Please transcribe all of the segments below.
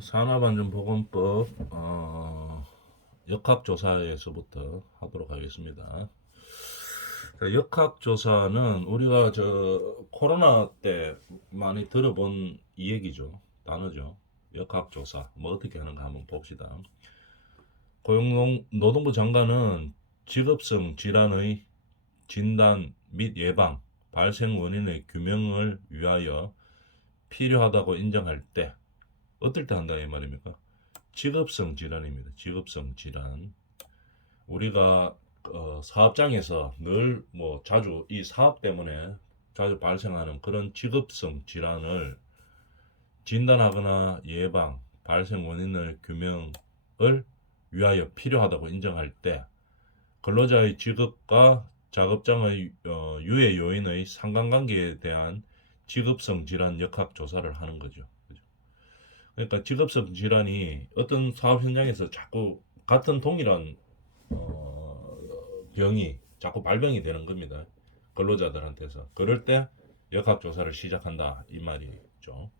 산업안전보건법 역학조사에서부터 하도록 하겠습니다. 역학조사는 우리가 코로나 때 많이 들어본 이 얘기죠. 단어죠. 역학조사 뭐 어떻게 하는가 한번 봅시다. 고용노동부 장관은 직업성 질환의 진단 및 예방, 발생 원인의 규명을 위하여 필요하다고 인정할 때 어떨 때 한다 이 말입니까? 직업성 질환입니다. 직업성 질환. 우리가 사업장에서 늘 뭐 자주 이 사업 때문에 자주 발생하는 그런 직업성 질환을 진단하거나 예방, 발생 원인의 규명을 위하여 필요하다고 인정할 때 근로자의 직업과 작업장의 유해 요인의 상관관계에 대한 직업성 질환 역학 조사를 하는 거죠. 그러니까 직업성 질환이 어떤 사업 현장에서 자꾸 같은 동일한 병이 자꾸 발병이 되는 겁니다. 근로자들한테서. 그럴 때 역학조사를 시작한다 이 말이죠.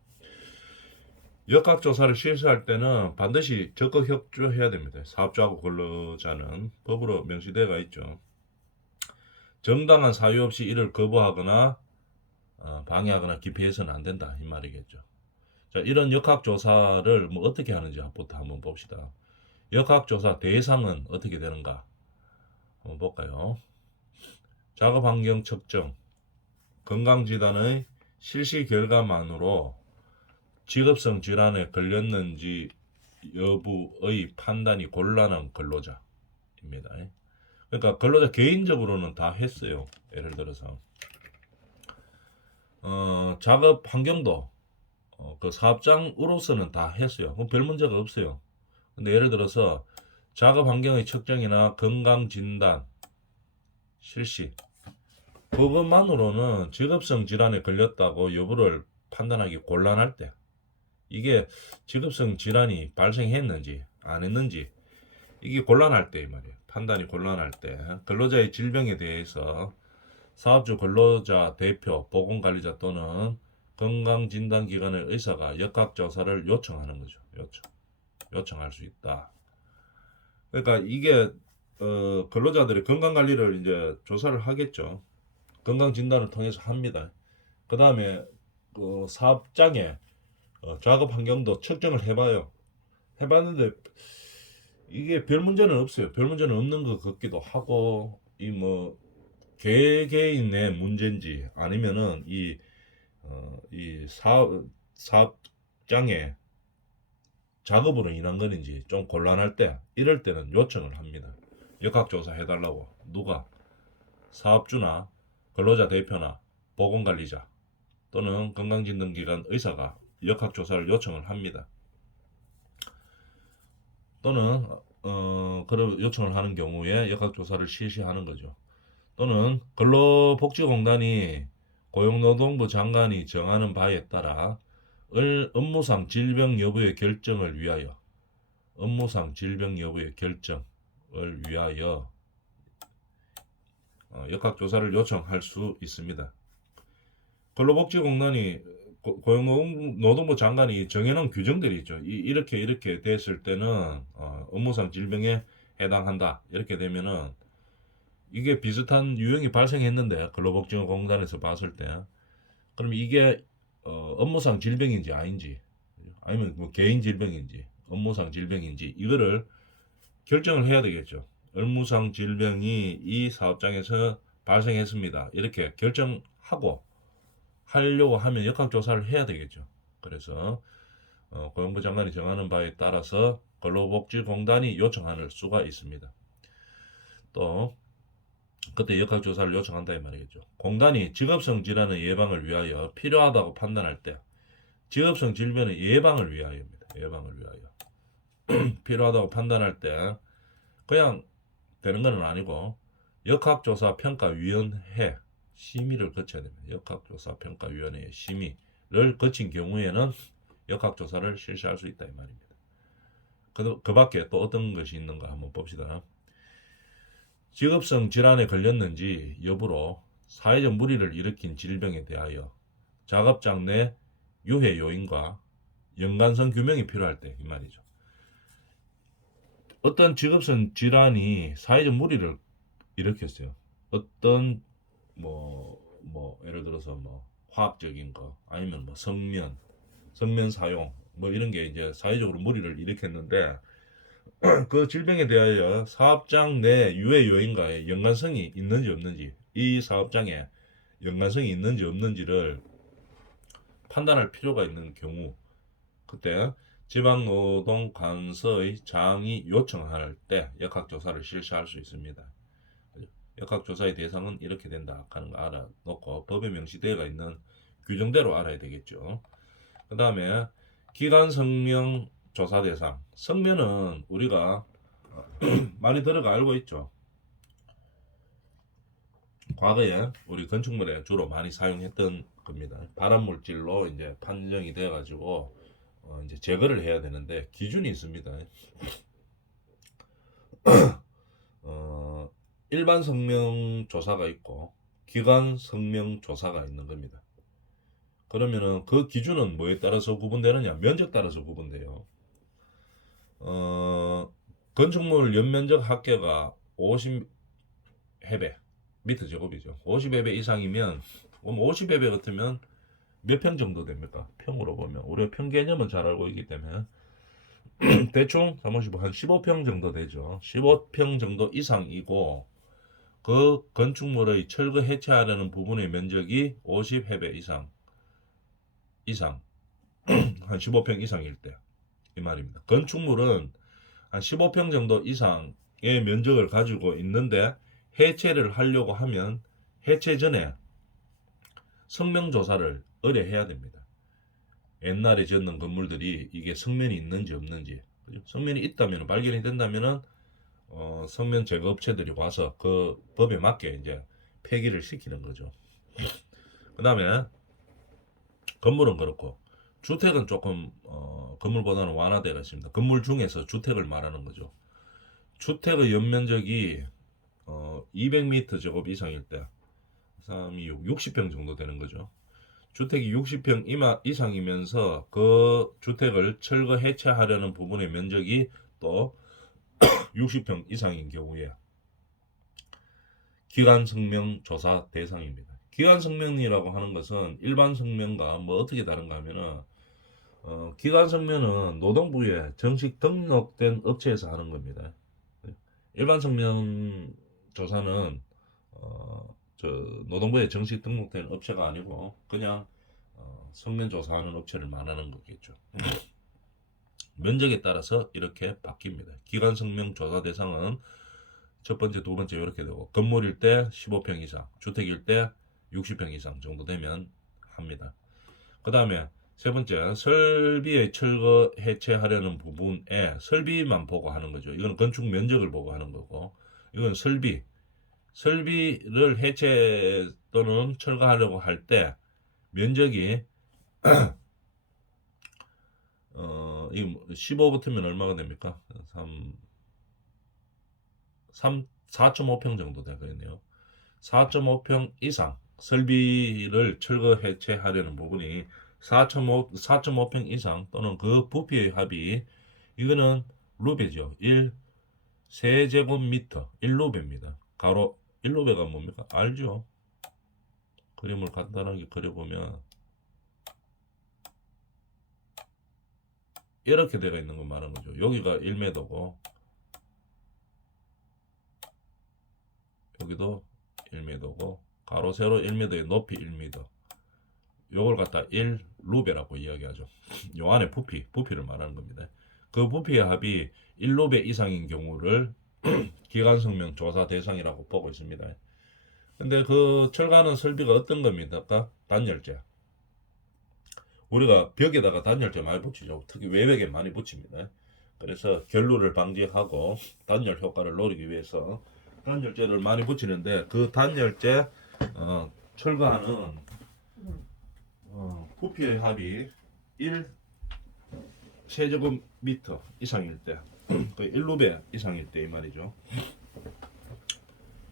역학조사를 실시할 때는 반드시 적극 협조해야 됩니다. 사업주하고 근로자는 법으로 명시되어 있죠. 정당한 사유 없이 이를 거부하거나 방해하거나 기피해서는 안 된다 이 말이겠죠. 자, 이런 역학조사를 뭐 어떻게 하는지부터 한번 봅시다. 역학조사 대상은 어떻게 되는가 한번 볼까요? 작업환경 측정, 건강진단의 실시 결과만으로 직업성 질환에 걸렸는지 여부의 판단이 곤란한 근로자입니다. 그러니까 근로자 개인적으로는 다 했어요. 예를 들어서 작업 환경도 그 사업장으로서는 다 했어요. 그럼 별 문제가 없어요. 근데 예를 들어서 작업 환경의 측정이나 건강 진단 실시 그것만으로는 직업성 질환에 걸렸다고 여부를 판단하기 곤란할 때 이게 직업성 질환이 발생했는지 안 했는지 이게 곤란할 때 이 말이에요. 판단이 곤란할 때 근로자의 질병에 대해서 사업주 근로자 대표 보건관리자 또는 건강진단기관의 의사가 역학조사를 요청하는 거죠. 요청할 수 있다. 그러니까 이게 근로자들의 건강관리를 이제 조사를 하겠죠. 건강진단을 통해서 합니다. 그 다음에 그 사업장에 작업 환경도 측정을 해봐요. 해봤는데 이게 별 문제는 없어요. 별 문제는 없는 것 같기도 하고 이 뭐 개개인의 문제인지 아니면은 이 사업장에 작업으로 인한 건지 좀 곤란할 때 이럴 때는 요청을 합니다. 역학조사 해달라고 누가 사업주나 근로자 대표나 보건관리자 또는 건강진단기관 의사가 역학조사를 요청을 합니다. 또는 그런 요청을 하는 경우에 역학조사를 실시하는 거죠. 또는 근로복지공단이 고용노동부 장관이 정하는 바에 따라 업무상 질병 여부의 결정을 위하여 업무상 질병 여부의 결정을 위하여 역학조사를 요청할 수 있습니다. 근로복지공단이 고용노동부 장관이 정해놓은 규정들이 있죠. 이렇게 됐을 때는 업무상 질병에 해당한다. 이렇게 되면은 이게 비슷한 유형이 발생했는데 근로복지공단에서 봤을 때 그럼 이게 업무상 질병인지 아닌지 아니면 뭐 개인 질병인지 업무상 질병인지 이거를 결정을 해야 되겠죠. 업무상 질병이 이 사업장에서 발생했습니다. 이렇게 결정하고 하려고 하면 역학조사를 해야 되겠죠. 그래서 고용부 장관이 정하는 바에 따라서 근로복지공단이 요청할 수가 있습니다. 또 그때 역학조사를 요청한다 이 말이겠죠. 공단이 직업성 질환의 예방을 위하여 필요하다고 판단할 때 직업성 질병의 예방을 위하여입니다. 예방을 위하여 필요하다고 판단할 때 그냥 되는 건 아니고 역학조사 평가위원회 심의를 거쳐야 됩니다. 역학조사 평가위원회의 심의를 거친 경우에는 역학조사를 실시할 수 있다 이 말입니다. 그 밖에 또 어떤 것이 있는가 한번 봅시다. 직업성 질환에 걸렸는지 여부로 사회적 무리를 일으킨 질병에 대하여 작업장 내 유해 요인과 연관성 규명이 필요할 때 이 말이죠. 어떤 직업성 질환이 사회적 무리를 일으켰어요. 어떤 예를 들어서 뭐 화학적인 거 아니면 뭐 성면 사용 뭐 이런 게 이제 사회적으로 무리를 일으켰는데 그 질병에 대하여 사업장 내 유해 요인과의 연관성이 있는지 없는지 이 사업장에 연관성이 있는지 없는지를 판단할 필요가 있는 경우 그때 지방노동관서의 장이 요청할 때 역학조사를 실시할 수 있습니다. 역학조사의 대상은 이렇게 된다 하는 거 알아놓고 법에 명시되어 있는 규정대로 알아야 되겠죠. 그 다음에 기관 성명 조사 대상. 성면은 우리가 많이 들어가 알고 있죠. 과거에 우리 건축물에 주로 많이 사용했던 겁니다. 발암물질로 이제 판정이 돼가지고 이제 제거를 해야 되는데 기준이 있습니다. 일반 성명 조사가 있고 기관 성명 조사가 있는 겁니다. 그러면은 그 기준은 뭐에 따라서 구분되느냐? 면적 따라서 구분돼요. 건축물 연면적 합계가 50해배 미터 제곱이죠. 50해배 이상이면 50해배 같으면 몇 평 정도 됩니까? 평으로 보면 우리가 평 개념은 잘 알고 있기 때문에 대충 한 15평 정도 되죠. 15평 정도 이상이고 그 건축물의 철거 해체하려는 부분의 면적이 50해배 이상 한 15평 이상일 때 이 말입니다. 건축물은 한 15평 정도 이상의 면적을 가지고 있는데 해체를 하려고 하면 해체 전에 성명조사를 의뢰해야 됩니다. 옛날에 지었는 건물들이 이게 성면이 있는지 없는지 성면이 있다면 발견이 된다면 성면 제거 업체들이 와서 그 법에 맞게 이제 폐기를 시키는 거죠. 그 다음에 건물은 그렇고 주택은 조금 건물보다는 완화되어 있습니다. 건물 중에서 주택을 말하는 거죠. 주택의 연면적이 200m 제곱 이상일 때 3, 2, 6, 60평 정도 되는 거죠. 주택이 60평 이상이면서 그 주택을 철거 해체하려는 부분의 면적이 또 60평 이상인 경우에 기관 성명 조사 대상입니다. 기관 성명이라고 하는 것은 일반 성명과 뭐 어떻게 다른가 하면은 기관 성명은 노동부에 정식 등록된 업체에서 하는 겁니다. 일반 성명 조사는 노동부에 정식 등록된 업체가 아니고 그냥 성면 조사하는 업체를 말하는 거겠죠. 면적에 따라서 이렇게 바뀝니다. 기관 성명 조사 대상은 첫 번째, 두 번째 이렇게 되고 건물일 때 15평 이상, 주택일 때 60평 이상 정도 되면 합니다. 그 다음에 세 번째, 설비의 철거 해체하려는 부분에 설비만 보고 하는 거죠. 이건 건축 면적을 보고 하는 거고 이건 설비를 해체 또는 철거하려고 할 때 면적이 15 붙으면 얼마가 됩니까? 4.5평 정도 되겠네요. 4.5평 이상 설비를 철거 해체하려는 부분이 4.5평 이상 또는 그 부피의 합이 이거는 루베죠. 1세제곱미터 1루베입니다. 가로 1루베가 뭡니까? 알죠? 그림을 간단하게 그려보면 이렇게 되어 있는 거 말하는 거죠. 여기가 1m고 여기도 1m고 가로 세로 1m의 높이 1m. 요걸 갖다 1루베라고 이야기하죠. 요 안에 부피를 말하는 겁니다. 그 부피의 합이 1루베 이상인 경우를 기관성명 조사 대상이라고 보고 있습니다. 근데 그 철거하는 설비가 어떤 겁니까? 단열재. 우리가 벽에다가 단열재 많이 붙이죠. 특히 외벽에 많이 붙입니다. 그래서 결루를 방지하고 단열 효과를 노리기 위해서 단열재를 많이 붙이는데 그 단열재 철거하는 부피의 합이 1세제곱미터 이상일 때, 거의 1루베 이상일 때 이 말이죠.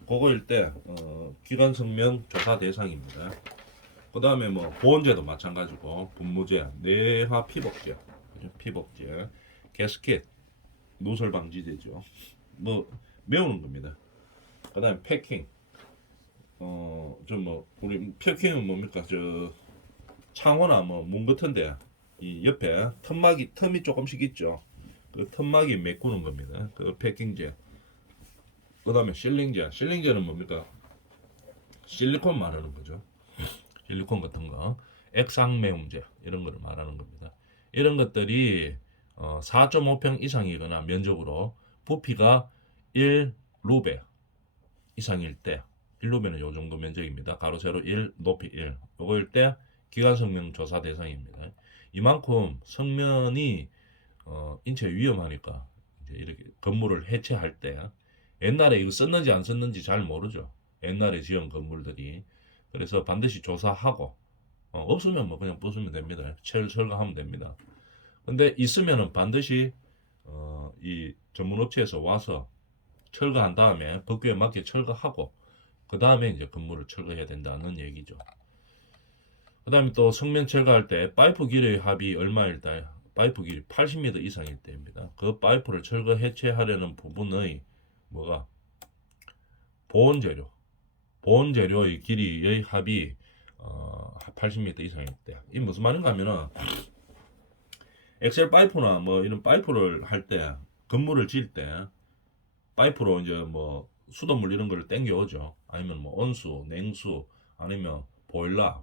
그거일 때 기관성명 조사 대상입니다. 그 다음에 뭐 보온재도 마찬가지고 분무재, 내화 피복재 되죠. 피복제, 게스켓, 노설 방지제죠. 뭐 메우는 겁니다. 그다음에 패킹. 좀 뭐 우리 패킹은 뭡니까? 저 창호나 뭐 문 같은데 이 옆에 틈이 조금씩 있죠. 그 틈막이 메꾸는 겁니다. 그 패킹제. 그다음에 실링제. 실링제는 뭡니까? 실리콘 말하는 거죠. 실리콘 같은 거. 액상매움제 이런 거를 말하는 겁니다. 이런 것들이 4.5평 이상이거나 면적으로 부피가 1루베 이상일 때 1루베는 요 정도 면적입니다. 가로 세로 1 높이 1 요거일 때 기관성명 조사 대상입니다. 이만큼 성면이 인체에 위험하니까 이제 이렇게 건물을 해체할 때 옛날에 이거 썼는지 안 썼는지 잘 모르죠. 옛날에 지은 건물들이. 그래서 반드시 조사하고 없으면 뭐 그냥 부수면 됩니다. 철거하면 됩니다. 근데 있으면은 반드시 이 전문업체에서 와서 철거한 다음에 법규에 맞게 철거하고 그 다음에 이제 건물을 철거해야 된다는 얘기죠. 그 다음에 또 성면 철거할 때 파이프 길이의 합이 얼마일 때 파이프 길이 80m 이상일 때입니다. 그 파이프를 철거 해체하려는 부분의 뭐가 보온재료의 길이의 합이 80m 이상일 때. 이 무슨 말인가 하면은 엑셀 파이프나 뭐 이런 파이프를 할 때 건물을 지을 때 파이프로 이제 뭐 수돗물 이런 거를 땡겨오죠. 아니면 뭐 온수, 냉수 아니면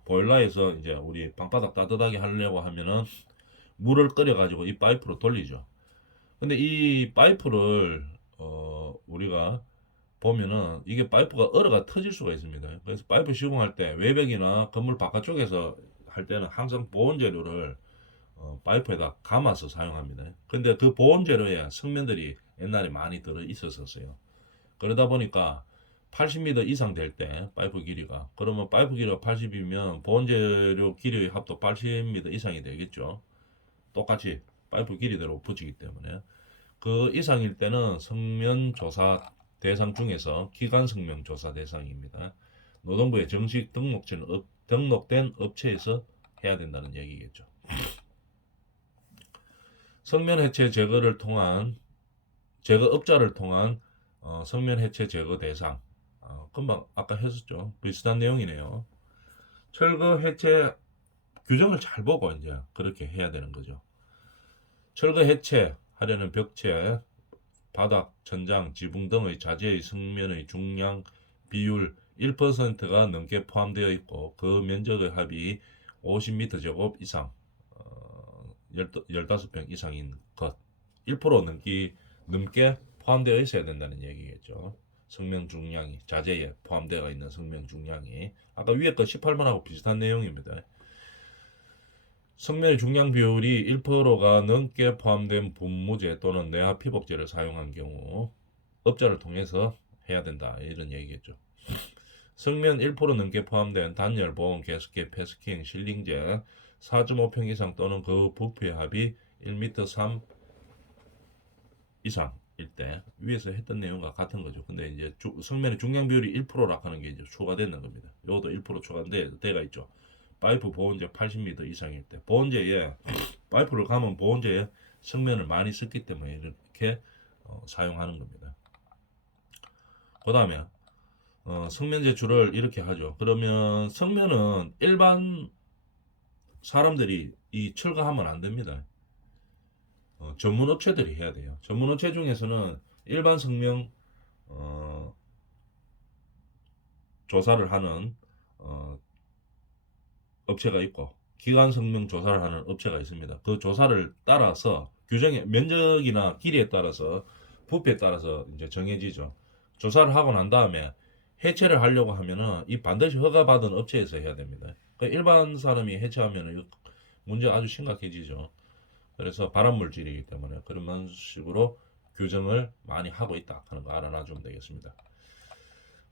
보일러에서 이제 우리 방바닥 따뜻하게 하려고 하면은 물을 끓여 가지고 이 파이프로 돌리죠. 근데 이 파이프를 우리가 보면은 이게 파이프가 얼어가 터질 수가 있습니다. 그래서 파이프 시공할 때 외벽이나 건물 바깥쪽에서 할 때는 항상 보온 재료를 파이프에다 감아서 사용합니다. 근데 그 보온 재료에 성면들이 옛날에 많이 들어 있었어요. 그러다 보니까 80m 이상 될 때 파이프 길이가 그러면 파이프 길이가 80이면 보온 재료 길이의 합도 80m 이상이 되겠죠. 똑같이 파이프 길이대로 붙이기 때문에 그 이상일 때는 성면 조사 대상 중에서 기관 성명 조사 대상입니다. 노동부에 정식 등록된 업체에서 해야 된다는 얘기겠죠. 성면 해체 제거를 통한 제거업자를 통한 성면 해체 제거 대상. 금방 아까 했었죠. 비슷한 내용이네요. 철거 해체 규정을 잘 보고 이제 그렇게 해야 되는 거죠. 철거 해체 하려는 벽체, 바닥, 천장, 지붕 등의 자재의 성면의 중량 비율 1%가 넘게 포함되어 있고 그 면적의 합이 50m 제곱 이상 15평 이상인 것 1% 넘게 포함되어 있어야 된다는 얘기겠죠. 성면 중량이 자재에 포함되어 있는 성면 중량이 아까 위에 거 18번하고 비슷한 내용입니다. 성면의 중량 비율이 1%가 넘게 포함된 분무제 또는 내화 피복제를 사용한 경우 업자를 통해서 해야 된다 이런 얘기겠죠. 성면 1% 넘게 포함된 단열, 보온, 게스켓, 패스킹, 실링제 4.5평 이상 또는 그 부피의 합이 1m 3 이상일 때 위에서 했던 내용과 같은 거죠. 근데 이제 성면의 중량 비율이 1%라 하는 게 이제 추가되는 겁니다. 이것도 1% 추가돼가 있죠. 파이프 보온제 80m 이상일 때 보온제에 파이프를 감은 보온제에 성면을 많이 썼기 때문에 이렇게 사용하는 겁니다. 그 다음에 성면 제출을 이렇게 하죠. 그러면 성면은 일반 사람들이 이 철거하면 안 됩니다. 전문 업체들이 해야 돼요. 전문 업체 중에서는 일반 성명 조사를 하는 업체가 있고 기관 성명 조사를 하는 업체가 있습니다. 그 조사를 따라서 규정의 면적이나 길이에 따라서 부피에 따라서 이제 정해지죠. 조사를 하고 난 다음에 해체를 하려고 하면은 이 반드시 허가받은 업체에서 해야 됩니다. 그러니까 일반 사람이 해체하면은 문제 아주 심각해지죠. 그래서 발암물질이기 때문에 그런 식으로 규정을 많이 하고 있다 하는 거 알아놔주면 되겠습니다.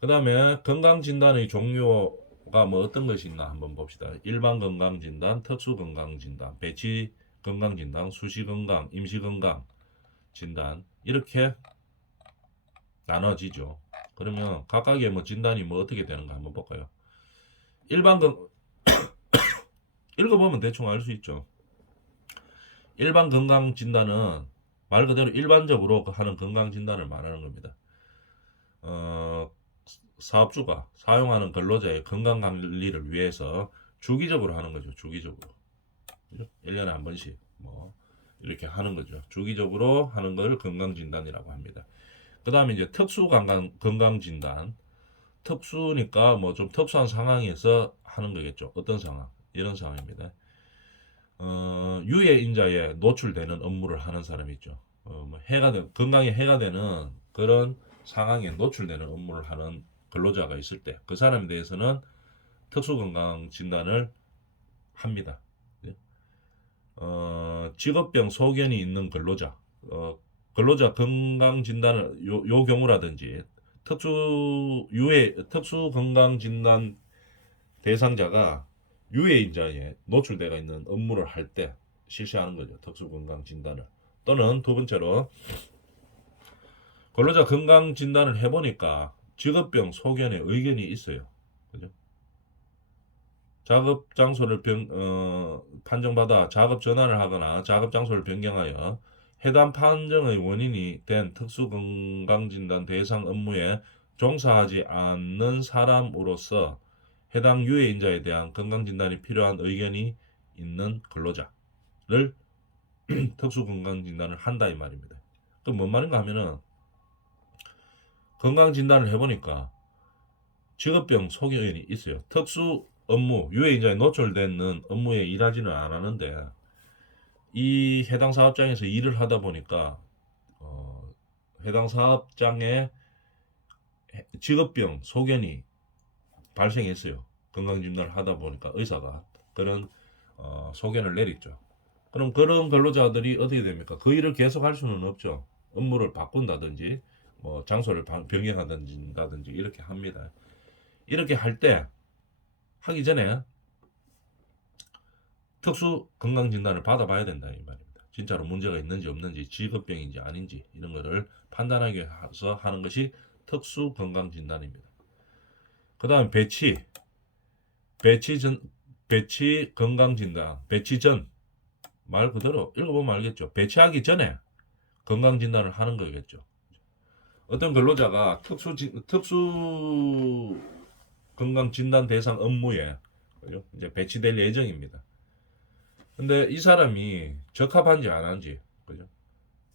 그 다음에 건강진단의 종류가 뭐 어떤 것이 있나 한번 봅시다. 일반 건강진단, 특수건강진단, 배치건강진단, 수시건강, 임시건강진단 이렇게 나눠지죠. 그러면 각각의 뭐 진단이 뭐 어떻게 되는가 한번 볼까요? 일반 읽어보면 대충 알 수 있죠. 일반 건강 진단은 말 그대로 일반적으로 하는 건강 진단을 말하는 겁니다. 사업주가 사용하는 근로자의 건강 관리를 위해서 주기적으로 하는 거죠. 주기적으로. 1년에 한 번씩 뭐 이렇게 하는 거죠. 주기적으로 하는 걸 건강 진단이라고 합니다. 그다음에 이제 특수 건강 진단. 특수니까 뭐 좀 특수한 상황에서 하는 거겠죠. 어떤 상황? 이런 상황입니다. 유해 인자에 노출되는 업무를 하는 사람이 있죠. 뭐 건강에 해가 되는 그런 상황에 노출되는 업무를 하는 근로자가 있을 때 그 사람에 대해서는 특수 건강 진단을 합니다. 예. 직업병 소견이 있는 근로자, 근로자 건강 진단을 요 경우라든지 특수 건강 진단 대상자가 유해인자에 노출되어 있는 업무를 할 때 실시하는 거죠. 특수 건강 진단을. 또는 두 번째로 근로자 건강 진단을 해보니까 직업병 소견에 의견이 있어요. 그죠? 작업 장소를 판정받아 작업 전환을 하거나 작업 장소를 변경하여 해당 판정의 원인이 된 특수건강진단 대상 업무에 종사하지 않는 사람으로서 해당 유해인자에 대한 건강진단이 필요한 의견이 있는 근로자를 특수건강진단을 한다 이 말입니다. 그럼 뭔 말인가 하면은 건강진단을 해보니까 직업병 소견이 있어요. 특수 업무, 유해인자에 노출되는 업무에 일하지는 않았는데 이 해당 사업장에서 일을 하다 보니까 해당 사업장에 직업병 소견이 발생했어요. 건강진단을 하다 보니까 의사가 그런 소견을 내렸죠. 그럼 그런 근로자들이 어떻게 됩니까? 그 일을 계속 할 수는 없죠. 업무를 바꾼다든지 뭐 장소를 변경하든지 이렇게 합니다. 이렇게 할 때 하기 전에 특수 건강진단을 받아봐야 된다 이 말입니다. 진짜로 문제가 있는지 없는지 직업병인지 아닌지 이런 거를 판단하기 위해서 하는 것이 특수 건강진단입니다. 그 다음 배치 건강진단, 배치 전 말 그대로 읽어보면 알겠죠. 배치하기 전에 건강진단을 하는 거겠죠. 어떤 근로자가 특수 건강진단 대상 업무에 이제 배치될 예정입니다. 근데 이 사람이 적합한지 안 한지, 그죠?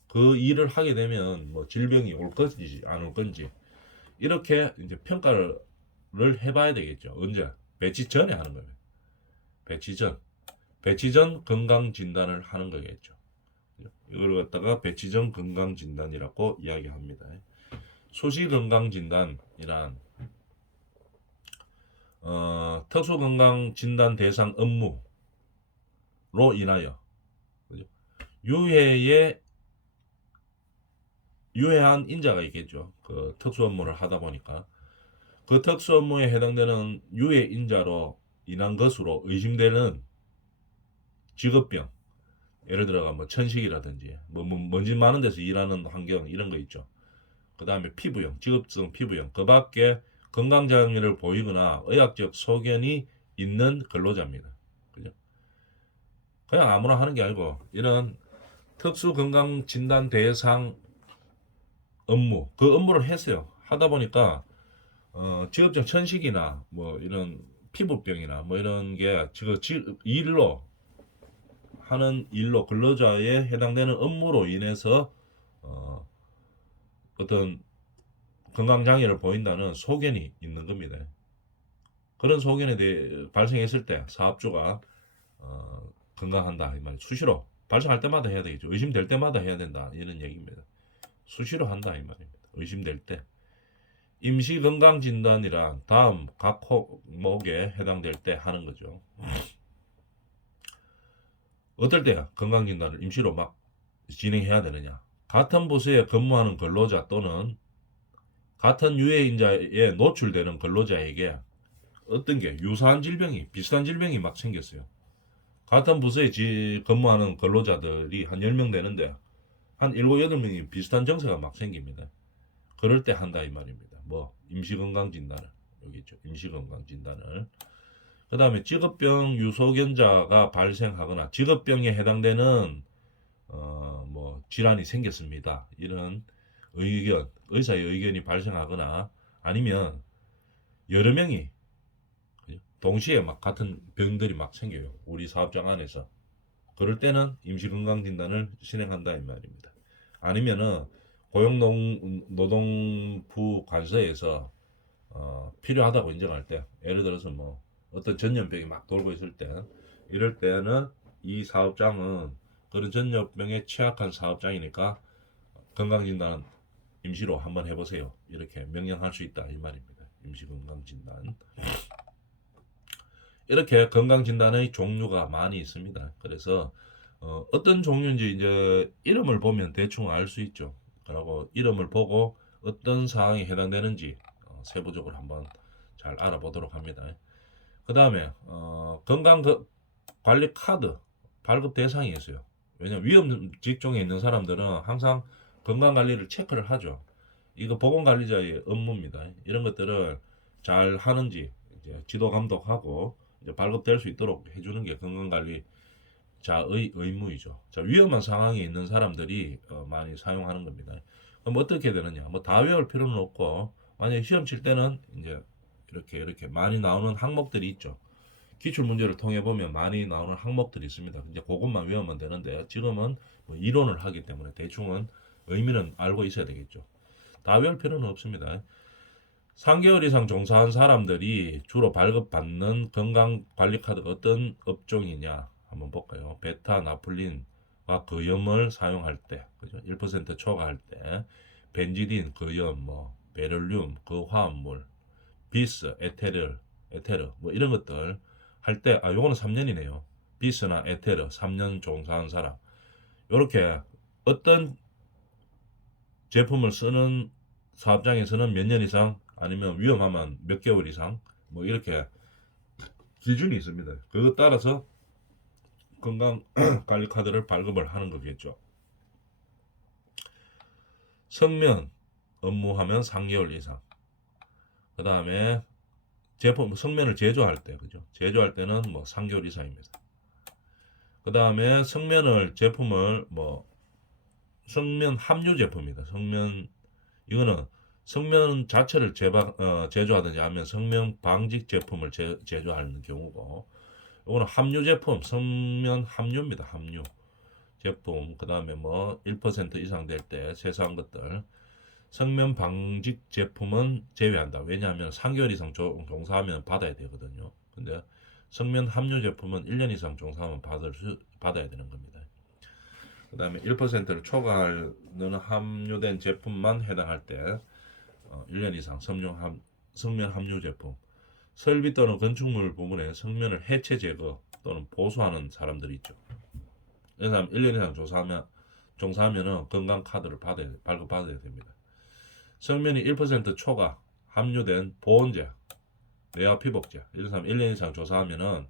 그 일을 하게 되면 뭐 질병이 올 건지 안 올 건지 이렇게 이제 평가를 해봐야 되겠죠. 언제? 배치 전에 하는 거예요. 배치 전 건강 진단을 하는 거겠죠. 이걸 갖다가 배치 전 건강 진단이라고 이야기합니다. 소시 건강 진단이란 특수 건강 진단 대상 업무로 인하여 그죠? 유해한 인자가 있겠죠. 그 특수 업무를 하다 보니까 그 특수 업무에 해당되는 유해 인자로 인한 것으로 의심되는 직업병, 예를 들어가 뭐 천식이라든지 뭐 먼지 많은 데서 일하는 환경 이런 거 있죠. 그 다음에 피부염, 직업성 피부염, 그 밖에 건강장애를 보이거나 의학적 소견이 있는 근로자입니다. 그죠? 그냥 아무나 하는 게 아니고 이런 특수 건강 진단 대상 업무, 그 업무를 했어요. 하다 보니까 직업적 천식이나 뭐 이런 피부병이나 뭐 이런 게 일로 하는 일로 근로자에 해당되는 업무로 인해서 어떤 건강장애를 보인다는 소견이 있는 겁니다. 그런 소견에 대해 발생했을 때 사업주가 건강한다 이 말 수시로 발생할 때마다 해야 되겠죠. 의심될 때마다 해야 된다 이런 얘기입니다. 수시로 한다 이 말입니다. 의심될 때. 임시건강진단이란 다음 각項목에 해당될 때 하는 거죠. 어떨 때 건강진단을 임시로 막 진행해야 되느냐. 같은 부서에 근무하는 근로자 또는 같은 유해인자에 노출되는 근로자에게 어떤 게 유사한 질병이 비슷한 질병이 막 생겼어요. 같은 부서에 근무하는 근로자들이 한 10명 되는데 한 7, 8명이 비슷한 증세가 막 생깁니다. 그럴 때 한다 이 말입니다. 뭐 임시건강진단을 여기 있죠. 임시건강진단을 그 다음에 직업병 유소견자가 발생하거나 직업병에 해당되는 질환이 생겼습니다. 이런 의견, 의사의 의견이 발생하거나 아니면 여러 명이 동시에 막 같은 병들이 막 생겨요. 우리 사업장 안에서. 그럴 때는 임시건강진단을 진행한다 이 말입니다. 아니면은 고용노동부 관서에서 필요하다고 인정할 때, 예를 들어서 뭐 어떤 전염병이 막 돌고 있을 때, 이럴 때는 이 사업장은 그런 전염병에 취약한 사업장이니까 건강진단 임시로 한번 해보세요. 이렇게 명령할 수 있다 이 말입니다. 임시건강진단. 이렇게 건강진단의 종류가 많이 있습니다. 그래서 어떤 종류인지 이제 이름을 보면 대충 알 수 있죠. 그리고 이름을 보고 어떤 사항에 해당되는지 세부적으로 한번 잘 알아보도록 합니다. 그 다음에 건강관리 카드 발급 대상이 있어요. 왜냐면 위험 직종에 있는 사람들은 항상 건강관리를 체크를 하죠. 이거 보건관리자의 업무입니다. 이런 것들을 잘 하는지 이제 지도 감독하고 이제 발급될 수 있도록 해주는 게 건강관리자의 의무이죠. 자, 위험한 상황에 있는 사람들이 많이 사용하는 겁니다. 그럼 어떻게 되느냐? 뭐 다 외울 필요는 없고 만약에 시험 칠 때는 이제 이렇게 많이 나오는 항목들이 있죠. 기출 문제를 통해 보면 많이 나오는 항목들이 있습니다. 이제 그것만 외우면 되는데 지금은 뭐 이론을 하기 때문에 대충은 의미는 알고 있어야 되겠죠. 다 외울 필요는 없습니다. 3개월 이상 종사한 사람들이 주로 발급받는 건강관리카드가 어떤 업종이냐 한번 볼까요? 베타 나플린과 거염을 사용할 때, 그죠? 1% 초과할 때, 벤지딘, 거염, 뭐 베를륨, 그 화합물, 비스, 에테르, 뭐 이런 것들 할 때, 요거는 3년이네요. 비스나 에테르 3년 종사한 사람. 요렇게 어떤 제품을 쓰는 사업장에서는 몇 년 이상 아니면 위험하면 몇 개월 이상 뭐 이렇게 기준이 있습니다. 그거 따라서 건강관리 카드를 발급을 하는 거겠죠. 성면 업무하면 3개월 이상. 그 다음에 제품 성면을 제조할 때, 그죠? 제조할 때는 뭐 3개월 이상입니다. 그 다음에 제품을 뭐 성면 함유 제품입니다. 이거는 성면 자체를 제조하든지 하면 성면 방직 제품을 제조하는 경우고, 이거는 함유 제품, 성면 함유입니다. 함유 제품. 그 다음에 뭐 1% 이상 될 때 세수한 것들. 성면 방직 제품은 제외한다. 왜냐하면 3개월 이상 종사하면 받아야 되거든요. 근데 성면 함유 제품은 1년 이상 종사하면 받아야 되는 겁니다. 그 다음에 1%를 초과하는 함유된 제품만 해당할 때 1년 이상 성면 함유 제품. 설비 또는 건축물 부분에 성면을 해체 제거 또는 보수하는 사람들이 있죠. 그래서 1년 이상 종사하면 건강카드를 발급받아야 됩니다. 성면이 1% 초과 함유된 보온제, 내화 피복제, 이런 사람 1년 이상 종사하면은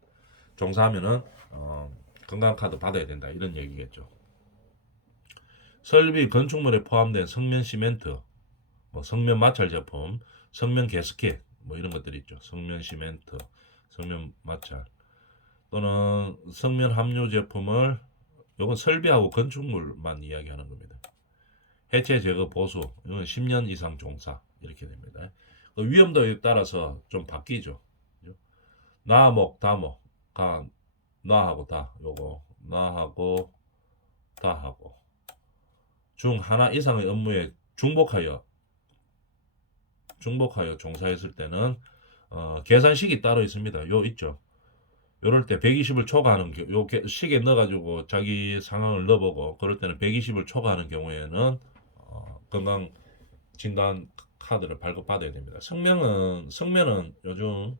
건강카드 받아야 된다 이런 얘기겠죠. 설비 건축물에 포함된 성면 시멘트, 뭐 성면 마찰 제품, 성면 가스켓 뭐 이런 것들이 있죠. 성면 시멘트, 성면 마찰 또는 성면 함유 제품을 요건 설비하고 건축물만 이야기하는 겁니다. 해체 제거 보수 이건 10년 이상 종사 이렇게 됩니다. 그 위험도에 따라서 좀 바뀌죠. 나목, 다목, 나하고 다 요거 나하고 다하고 중 하나 이상의 업무에 중복하여 종사했을 때는 계산식이 따로 있습니다. 요 있죠. 요럴 때 120을 초과하는 요 식에 넣어가지고 자기 상황을 넣어보고 그럴 때는 120을 초과하는 경우에는 건강 진단 카드를 발급받아야 됩니다. 성면은 요즘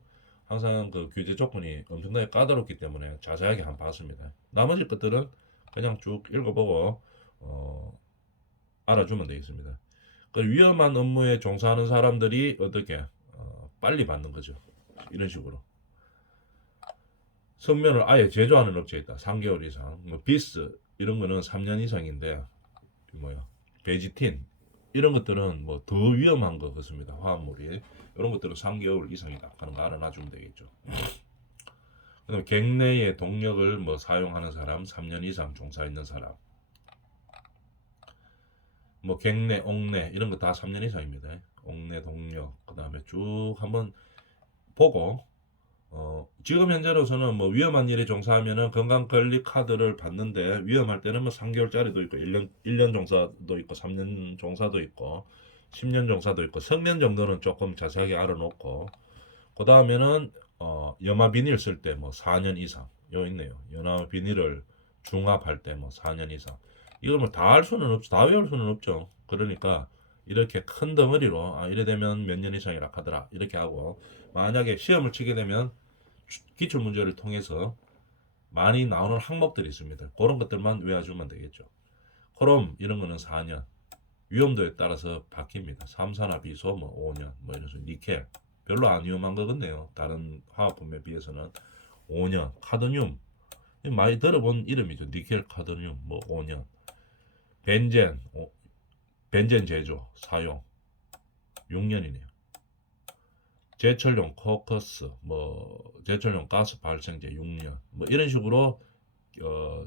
항상 그 규제 조건이 엄청나게 까다롭기 때문에 자세하게 한번 봤습니다. 나머지 것들은 그냥 쭉 읽어보고 알아주면 되겠습니다. 그 위험한 업무에 종사하는 사람들이 어떻게 빨리 받는 거죠. 이런 식으로. 성면을 아예 제조하는 업체에 있다. 3개월 이상. 뭐 비스 이런 거는 3년 이상인데 베지틴 이런 것들은 뭐 더 위험한 거 같습니다. 화합물이. 이런 것들은 3개월 이상이다. 하는 거 알아놔주면 되겠죠. 그다음에 객내의 동력을 뭐 사용하는 사람, 3년 이상 종사했는 사람. 뭐 갱내, 옥내 이런 거 다 3년 이상입니다. 옥내, 동력 그다음에 쭉 한번 보고 지금 현재로서는 뭐 위험한 일에 종사하면은 건강관리 카드를 받는데 위험할 때는 뭐 3개월짜리도 있고 1년 종사도 있고 3년 종사도 있고 10년 종사도 있고 성면 정도는 조금 자세하게 알아놓고 그 다음에는 염화 비닐 쓸 때 뭐 4년 이상 요 있네요. 염화 비닐을 중합할 때 뭐 4년 이상 이걸 뭐 다 할 수는 없죠. 다 외울 수는 없죠. 그러니까 이렇게 큰 덩어리로 이래 되면 몇 년 이상이라 하더라 이렇게 하고 만약에 시험을 치게 되면 기출 문제를 통해서 많이 나오는 항목들이 있습니다. 그런 것들만 외워주면 되겠죠. 그럼 이런 거는 4년 위험도에 따라서 바뀝니다. 삼산화 비소 뭐 5년 뭐 이런 식으로 니켈 별로 안 위험한 거겠네요. 다른 화학품에 비해서는 5년 카드뮴 많이 들어본 이름이죠. 니켈 카드뮴 뭐 5년 벤젠 벤젠 제조 사용 6년이네요. 제철용 코커스 뭐 제철용 가스 발생제 6년 뭐 이런 식으로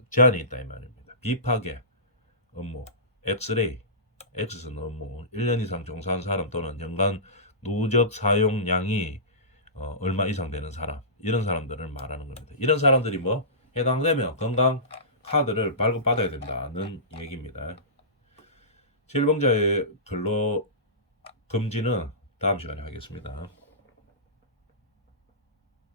제한이 있다 이 말입니다. 비파괴 업무 엑스레이 엑스선 업무 1년 이상 종사한 사람 또는 연간 누적 사용량이 얼마 이상 되는 사람 이런 사람들을 말하는 겁니다. 이런 사람들이 뭐 해당되면 건강 카드를 발급받아야 된다는 얘기입니다. 실명자의 근로 금지는 다음 시간에 하겠습니다.